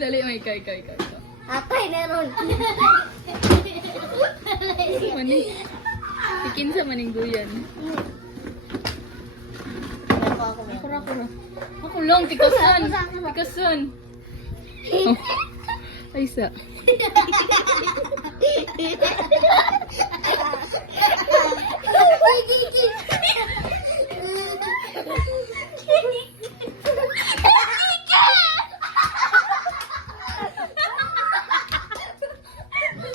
Dali mo ikaw. Atay na ron. Mani. Pikin sa maning duyan. Kura. Ako lang, tikasan. Oh. Ay sa.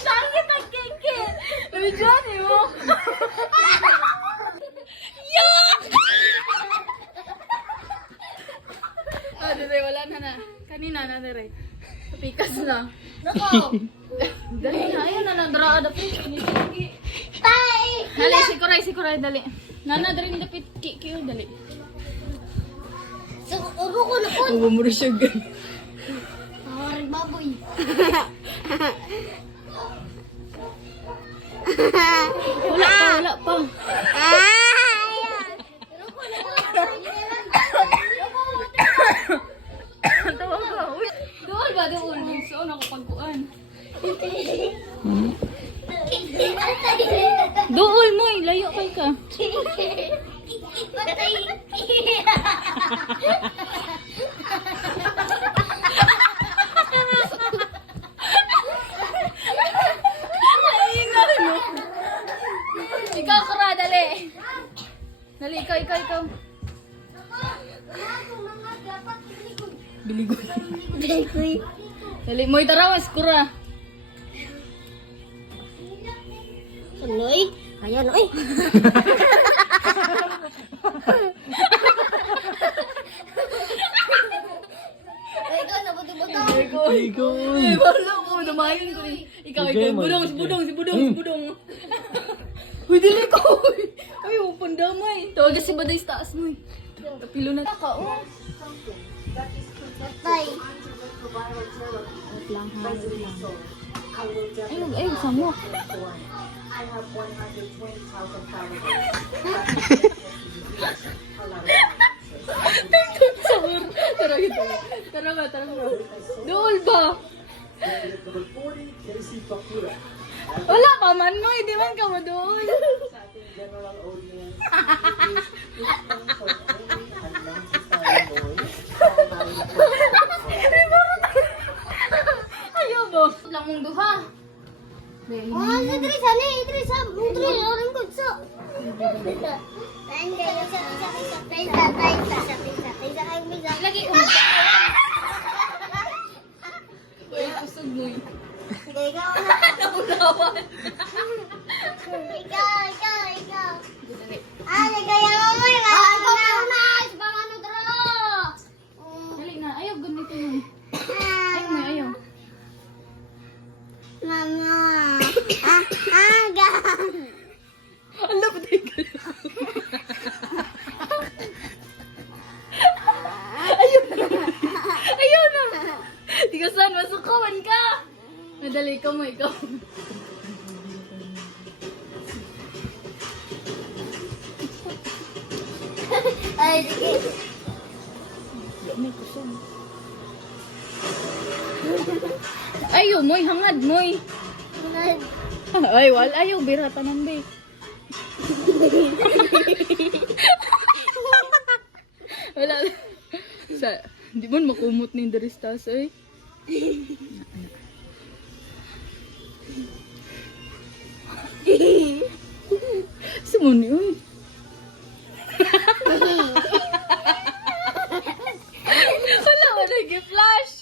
Sakit ang keke. Ay, Johnny mo. Ah, dito wala na. Kanina na dire. Pikas na. Nako. Dali na, ayun na nagdraa dapit. Tay. Dali, sikuray, dali. Nana, dali na dapit. Kiyo, dali. So, ubo ko na po. Ubo mo rin siya gan. Baboy. Wala pa. Tawag ka. Uy. Doon ba? Doon. Soon ako pagkuan. Dool mo eh. Layo kay ka. Ikaw kura, dali. Dali, ikaw. Biligon. Dali mo itarawas, kura. Sanoy. Ayan, oy. Ay, ikaw na buto-buto. Eh, wala ko. Namayon ko eh. Ikaw. Si Budong. Uy, dili ko. Uy, pandamay. Tawagan si Baday sa taas mo eh. Kapilo na ka, oh. Tay. Ay, samo. Tara ba? Dool ba? Wala pa man mo, hindi man ka mo doon. Ayaw ba? Lang mong duha. Oh, Idris, ani, Idris, orang ko so. Lagi ko. Ay, kusog mo eh. Naunawan. Ikaw. Ano kaya mo yung Dali na, ayaw ganito yun. Ayaw. Mama. Aga. Ala, patay ka lang. Ayaw na. Di ka saan, masukawan ka. Nadali ka mo, ikaw. Ay, sige. May kusan. Ayaw mo'y, hangad mo'y. Ay, wala. Ayaw, biratanan ba Wala. Di man makumot ni Daristas eh. Sumuni uy. Wala nag-flash.